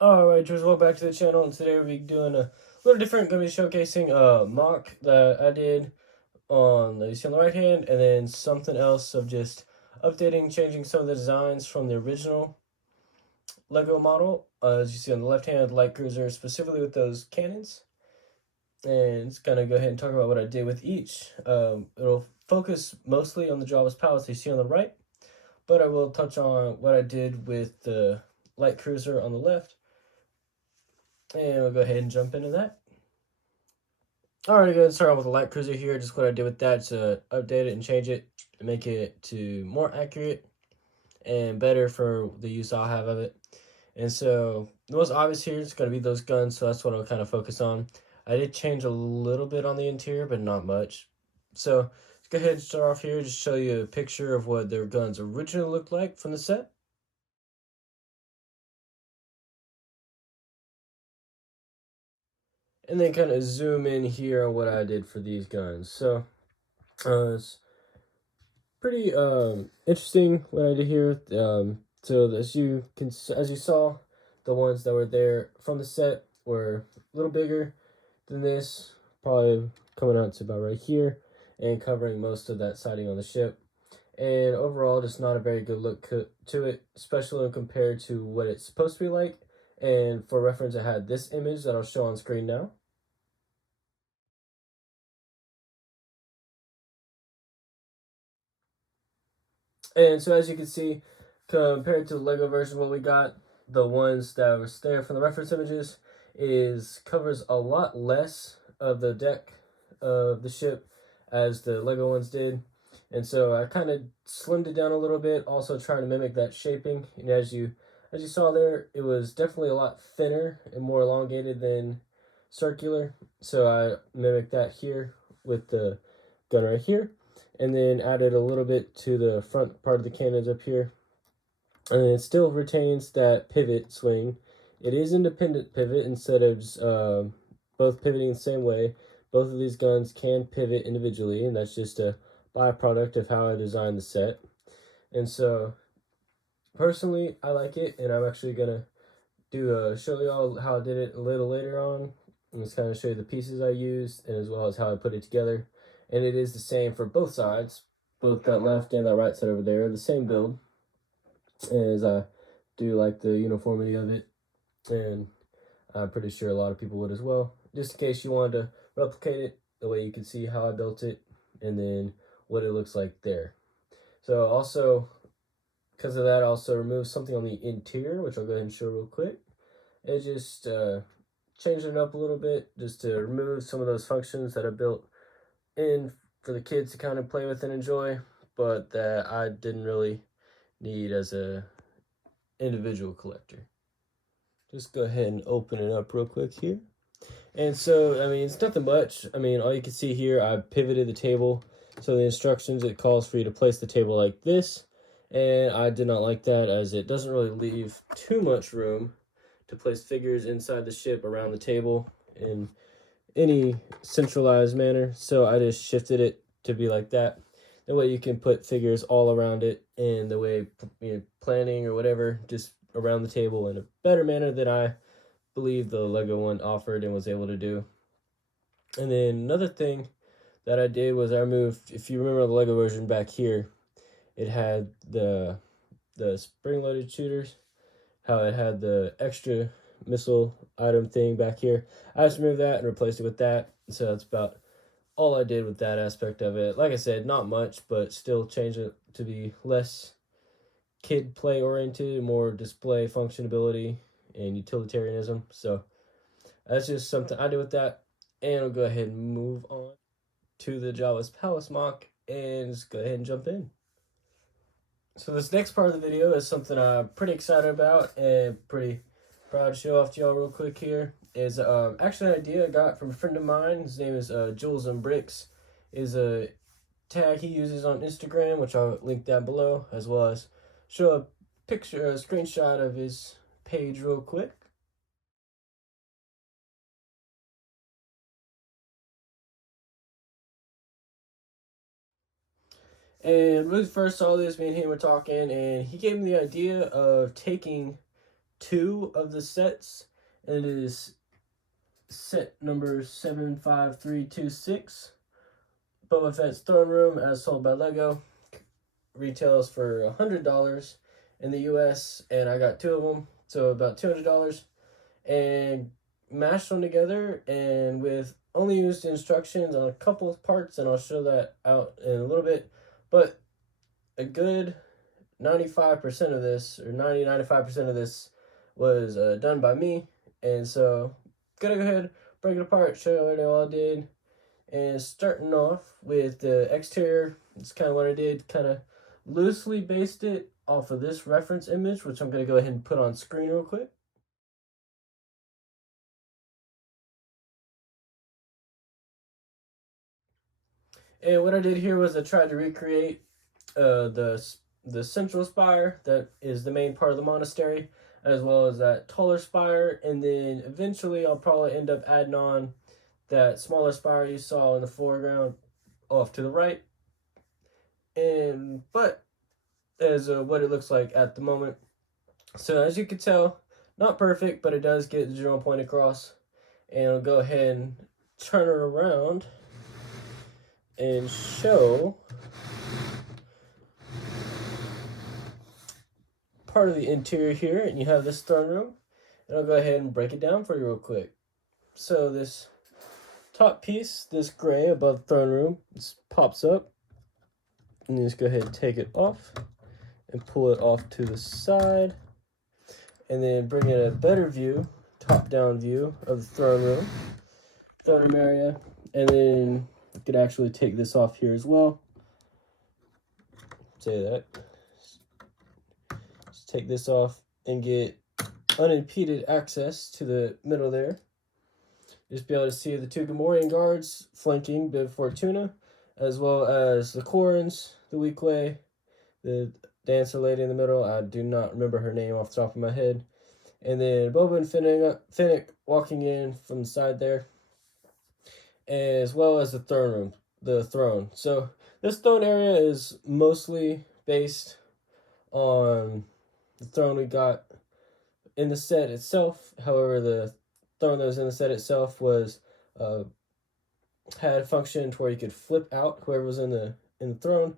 Alright, George, welcome back to the channel, and today we'll be doing a little different. Going to be showcasing a mock that I did on, you see on the right hand, and then something else of just updating, changing some of the designs from the original Lego model. As you see on the left hand, light cruiser, specifically with those cannons. And it's going to go ahead and talk about what I did with each. It'll focus mostly on the Jabbas Palace you see on the right, but I will touch on what I did with the light cruiser on the left. And we'll go ahead and jump into that. Alright, go ahead and start off with the light cruiser here. Just what I did with that to update it and change it to make it to more accurate and better for the use I'll have of it. And so the most obvious here is going to be those guns, so that's what I'll kind of focus on. I did change a little bit on the interior, but not much. So let's go ahead and start off here, just show you a picture of what their guns originally looked like from the set. And then kind of zoom in here on what I did for these guns. So it's pretty interesting what I did here. So as you saw, the ones that were there from the set were a little bigger than this, probably coming out to about right here and covering most of that siding on the ship. And overall, just not a very good look to it, especially when compared to what it's supposed to be like. And for reference, I had this image that I'll show on screen now. And so as you can see, compared to the Lego version, what we got, the ones that was there from the reference images, covers a lot less of the deck of the ship as the Lego ones did. And so I kind of slimmed it down a little bit, also trying to mimic that shaping. And as you saw there, it was definitely a lot thinner and more elongated than circular. So I mimicked that here with the gun right here, and then added a little bit to the front part of the cannons up here. And it still retains that pivot swing. It is independent pivot instead of both pivoting the same way. Both of these guns can pivot individually, and that's just a byproduct of how I designed the set. And so personally, I like it, and I'm actually gonna show you all how I did it a little later on, and just kind of show you the pieces I used and as well as how I put it together. And it is the same for both sides, both that left and that right side over there, the same build, as I do like the uniformity of it, and I'm pretty sure a lot of people would as well. Just in case you wanted to replicate it, the way you can see how I built it, and then what it looks like there. So also, because of that, I also removed something on the interior, which I'll go ahead and show real quick. It just changed it up a little bit, just to remove some of those functions that I built in for the kids to kind of play with and enjoy, but that I didn't really need as a individual collector. Just go ahead and open it up real quick here. And so, I mean, it's nothing much. I mean, all you can see here, I pivoted the table. So the instructions, it calls for you to place the table like this. And I did not like that, as it doesn't really leave too much room to place figures inside the ship around the table in any centralized manner. So I just shifted it to be like that. That way you can put figures all around it, and the way planning or whatever, just around the table in a better manner than I believe the Lego one offered and was able to do. And then another thing that I did was I removed, if you remember the Lego version back here, it had the spring-loaded shooters, how it had the extra missile item thing back here. I just removed that and replaced it with that. So that's about all I did with that aspect of it. Like I said, not much, but still changed it to be less kid play oriented, more display functionality and utilitarianism. So that's just something I did with that. And we'll go ahead and move on to the Jabbas Palace MOC and just go ahead and jump in. So this next part of the video is something I'm pretty excited about and pretty proud to show off to y'all real quick here. Is actually an idea I got from a friend of mine. His name is Jules and Bricks. Is a tag he uses on Instagram, which I'll link down below, as well as show a picture, a screenshot of his page real quick. And when we first saw this, me and him were talking, and he gave me the idea of taking 2 of the sets, and it is set number 75326. Boba Fett's Throne Room, as sold by Lego, retails for $100 in the US, and I got 2 of them, so about $200, and mashed them together, and with only used instructions on a couple of parts, and I'll show that out in a little bit, but a good 95% of this, or 95% of this was done by me, and so gonna go ahead, break it apart, show you what I all did. And starting off with the exterior, it's kind of what I did, kind of loosely based it off of this reference image, which I'm going to go ahead and put on screen real quick. And what I did here was I tried to recreate the central spire that is the main part of the monastery, as well as that taller spire, and then eventually I'll probably end up adding on that smaller spire you saw in the foreground off to the right. But as what it looks like at the moment. So as you can tell, not perfect, but it does get the general point across. And I'll go ahead and turn it around and show part of the interior here. And you have this throne room, and I'll go ahead and break it down for you real quick. So this top piece, this gray above the throne room, this pops up, and you just go ahead and take it off and pull it off to the side, and then bring in a better view, top-down view of the throne room area, and then you could actually take this off here as well. Say that. Just take this off and get unimpeded access to the middle there. Just be able to see the 2 Gamorrean guards flanking Bib Fortuna, as well as the Corrins, the Weequay, the dancer lady in the middle. I do not remember her name off the top of my head. And then Boba and Fennec walking in from the side there, as well as the throne room, the throne. So this throne area is mostly based on the throne we got in the set itself. However, the throne that was in the set itself was had a function to where you could flip out whoever was in the throne.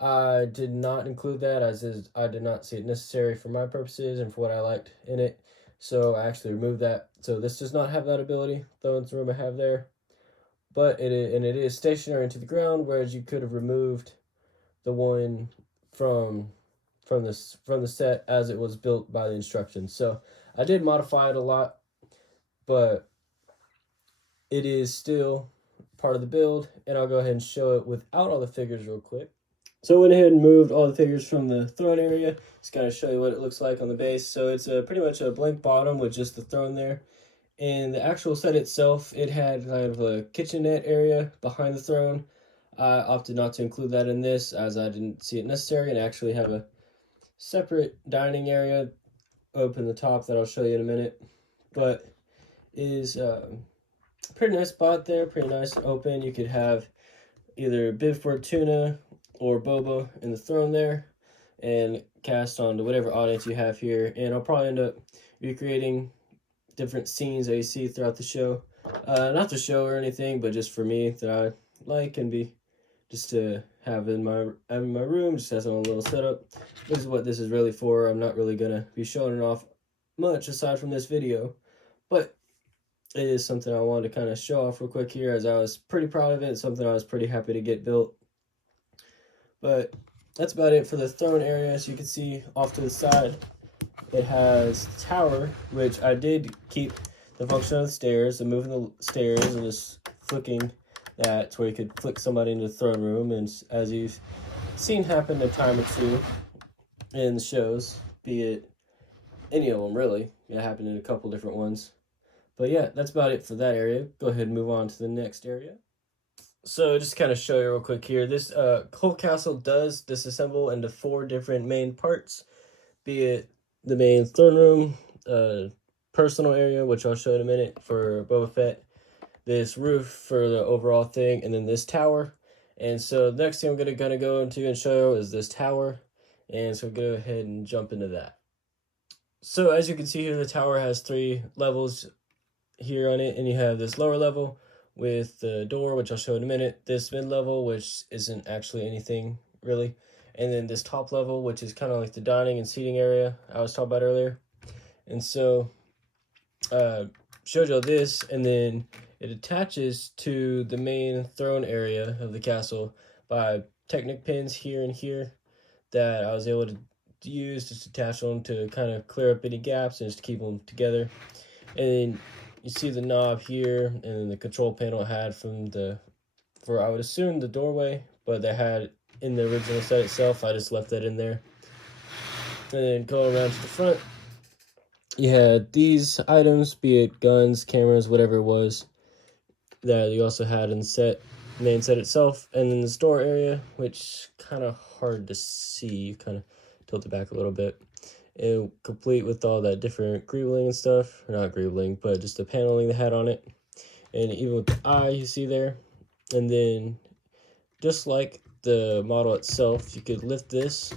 I did not include that, as is I did not see it necessary for my purposes and for what I liked in it, so I actually removed that. So this does not have that ability. Throne's room I have there, but it is stationary into the ground, whereas you could have removed the one from the set as it was built by the instructions. So I did modify it a lot, but it is still part of the build, and I'll go ahead and show it without all the figures real quick. So I went ahead and moved all the figures from the throne area. Just kind of show you what it looks like on the base. So it's pretty much a blank bottom with just the throne there. And the actual set itself, it had kind of a kitchenette area behind the throne. I opted not to include that in this, as I didn't see it necessary, and actually have a separate dining area up in the top that I'll show you in a minute. But is pretty nice spot there, pretty nice and open. You could have either Bib Fortuna or Boba in the throne there, and cast onto whatever audience you have here. And I'll probably end up recreating different scenes that you see throughout the show. Not the show or anything, but just for me that I like and be just to have in my room, just as a little setup. This is what this is really for. I'm not really gonna be showing it off much aside from this video, but it is something I wanted to kind of show off real quick here, as I was pretty proud of it, something I was pretty happy to get built. But that's about it for the throne area. As you can see off to the side, it has the tower, which I did keep the function of the stairs, and moving the stairs and just flicking that to where you could flick somebody into the throne room. And as you've seen happen a time or two in the shows, be it any of them really, it happened in a couple different ones. But yeah, that's about it for that area. Go ahead and move on to the next area. So just kind of show you real quick here. This whole castle does disassemble into 4 different main parts, be it the main throne room, personal area, which I'll show in a minute for Boba Fett, this roof for the overall thing, and then this tower. And so the next thing I'm gonna go into and show you is this tower. And so go ahead and jump into that. So as you can see here, the tower has 3 levels here on it, and you have this lower level with the door, which I'll show in a minute, this mid level, which isn't actually anything really, and then this top level, which is kind of like the dining and seating area I was talking about earlier. And so showed you this, and then it attaches to the main throne area of the castle by Technic pins here and here that I was able to use just to attach them to kind of clear up any gaps and just to keep them together. And then you see the knob here, and then the control panel had for I would assume the doorway, but they had in the original set itself. I just left that in there. And then go around to the front. You had these items, be it guns, cameras, whatever it was, that you also had in the main set itself, and then the store area, which kind of hard to see. You kind of tilt it back a little bit. And complete with all that different greebling and stuff, or not greebling, but just the paneling they had on it, and even with the eye you see there. And then just like the model itself, you could lift this,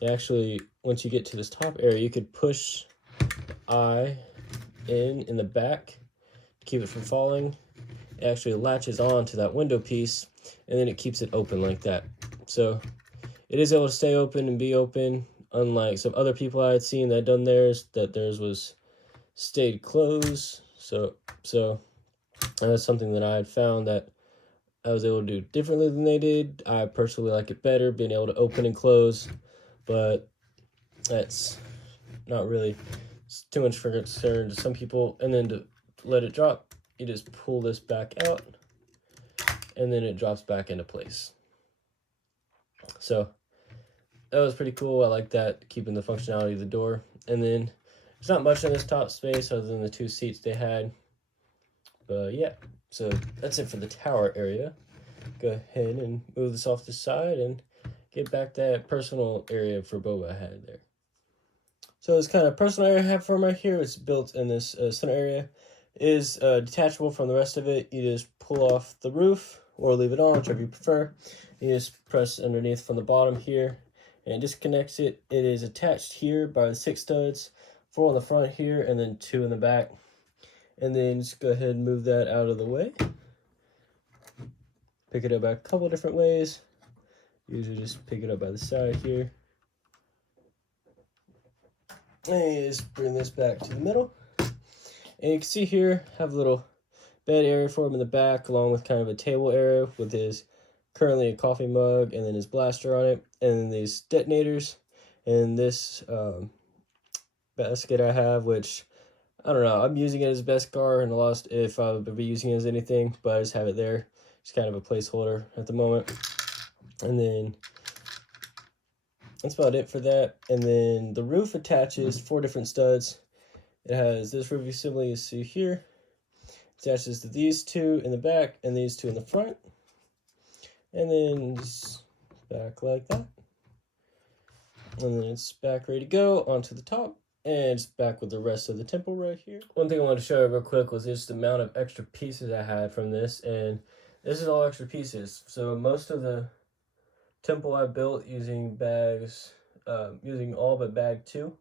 and actually once you get to this top area, you could push eye in the back to keep it from falling. It actually latches on to that window piece, and then it keeps it open like that. So it is able to stay open and be open, unlike some other people I had seen that had done theirs, that theirs was stayed closed. So that's something that I had found that I was able to do differently than they did. I personally like it better, being able to open and close, but that's not really too much for concern to some people. And then to let it drop, you just pull this back out, and then it drops back into place. So that was pretty cool. I like that, keeping the functionality of the door. And then there's not much in this top space other than the 2 seats they had. But yeah, so that's it for the tower area. Go ahead and move this off the side and get back that personal area for Boba I had there. So this kind of personal area I have for him right here, it's built in this center area. It is detachable from the rest of it. You just pull off the roof or leave it on, whichever you prefer. You just press underneath from the bottom here, and it disconnects it. It is attached here by the 6 studs, 4 on the front here, and then 2 in the back. And then just go ahead and move that out of the way. Pick it up a couple different ways. Usually just pick it up by the side here. And you just bring this back to the middle. And you can see here, have a little bed area for him in the back, along with kind of a table area with his currently a coffee mug, and then his blaster on it, and then these detonators, and this basket I have, which I don't know, I'm using it as a best car, and lost if I would be using it as anything, but I just have it there. It's kind of a placeholder at the moment. And then that's about it for that. And then the roof attaches 4 different studs. It has this roof assembly you see here. Attaches to these 2 in the back and these 2 in the front. And then just back like that. And then it's back ready to go onto the top. And it's back with the rest of the temple right here. One thing I wanted to show you real quick was just the amount of extra pieces I had from this. And this is all extra pieces. So most of the temple I built using bags, using all but bag 2.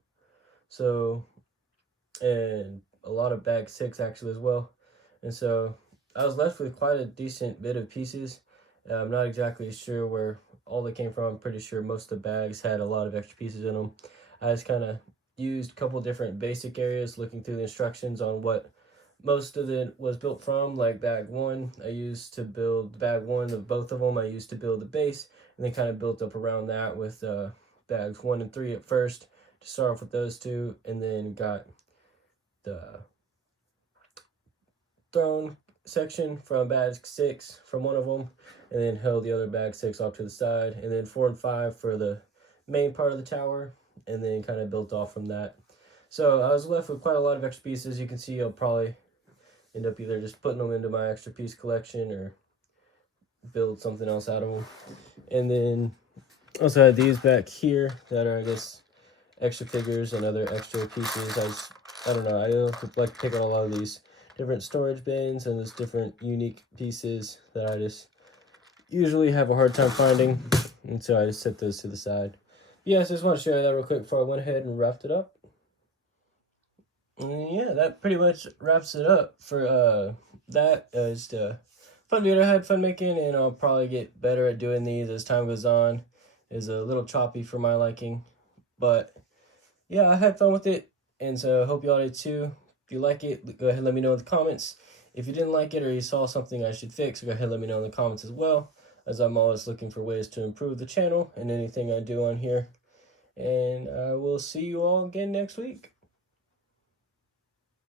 So, and a lot of bag 6 actually as well. And so I was left with quite a decent bit of pieces. I'm not exactly sure where all they came from. I'm pretty sure most of the bags had a lot of extra pieces in them. I just kind of used a couple different basic areas, looking through the instructions on what most of it was built from. Like bag 1, I used to build bag 1 of both of them. I used to build the base, and then kind of built up around that with bags 1 and 3 at first to start off with those 2, and then got the throne section from bag 6 from one of them, and then held the other bag 6 off to the side, and then 4 and 5 for the main part of the tower, and then kind of built off from that. So I was left with quite a lot of extra pieces. You can see I'll probably end up either just putting them into my extra piece collection or build something else out of them. And then also had these back here that are, I guess, extra figures and other extra pieces. I don't know, I like to pick out a lot of these different storage bins, and there's different unique pieces that I just usually have a hard time finding, and so I just set those to the side. Yeah, so I just want to show you that real quick before I went ahead and wrapped it up. And yeah, that pretty much wraps it up for that. Just a fun video I had fun making, and I'll probably get better at doing these as time goes on. It's a little choppy for my liking, but yeah, I had fun with it, and so I hope y'all did too. If you like it, go ahead and let me know in the comments. If you didn't like it or you saw something I should fix, go ahead and let me know in the comments as well, as I'm always looking for ways to improve the channel and anything I do on here. And I will see you all again next week.